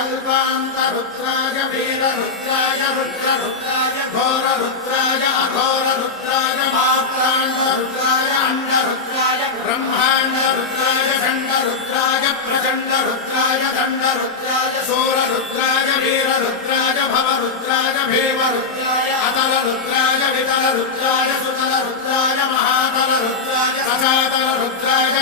कल्पान्तरुद्राय वीररुद्राय रुद्ररुद्राय घोररुद्राय अघोररुद्राय मात्राण्डरुद्राय अण्डरुद्राय ब्रह्माण्डरुद्राय खण्डरुद्राय प्रचण्डरुद्राय दण्डरुद्राय सूररुद्राय वीररुद्राय भवरुद्राय भीमरुद्राय अतलरुद्राय वितलरुद्राय सुतलरुद्राय महातलरुद्राय सचातलरुद्राय